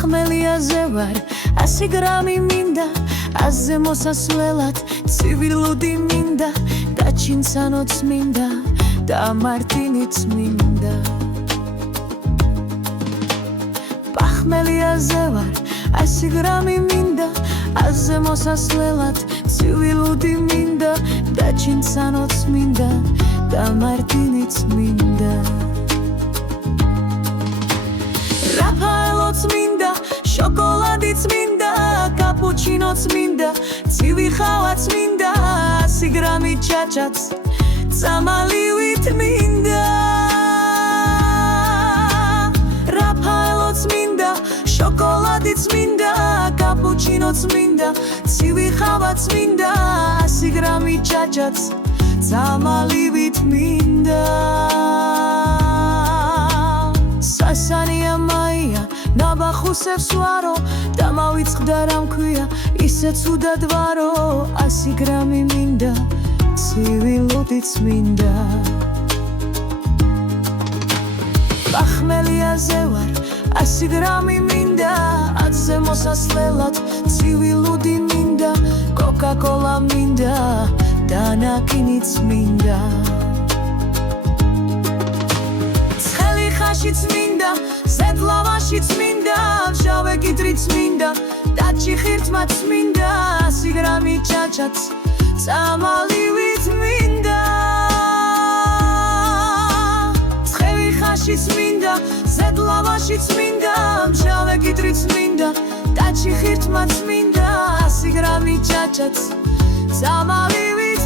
ბახმელიაზე ვარ 100 გრამი მინდა აზე მოსასვლელად ცივილუდი მინდა და ჩინცანოც მინდა და მარტინიც მინდა ბახმელიაზე ვარ 100 გრამი მინდა აზე მოსასვლელად ცივილუდი მინდა და ჩინცანოც მინდა და მარტინიც მინდა რაფაელოც მინდა შოკოლადიც მინდა კაპუჩინოც მინდა ცივი ხავაც მინდა 100 გრამი ჩაჩაც წამალივით მინდა რაფაელოც მინდა შოკოლადიც მინდა კაპუჩინოც მინდა ცივი ხავაც მინდა 100 გრამი ჩაჩაც წამალივით მინდა სასანია მაია ნაბახუსებს ვარო და მავიწყდა რამ ქვია ისე ცუდად ვარო 100 გრამი მინდა ცივილუდიც მინდა ბახმელიაზე ვარ 100 გრამი მინდა აზე მოსასვლელად ცივილუდი მინდა კოკა-კოლა მინდა და ნაკინიც მინდა ცხელი ხაშიც მინდა ზედლავაშიც მინდა მჟავე კიტრიც მინდა და ჩიხირთმაც მინდა 100 გრამი ჩაჩაც წამალივით მინდა ცხელი ხაშიც მინდა ზედლავაშიც მინდა მჟავე კიტრიც მინდა და ჩიხირთმაც მინდა 100 გრამი ჩაჩაც წამალივით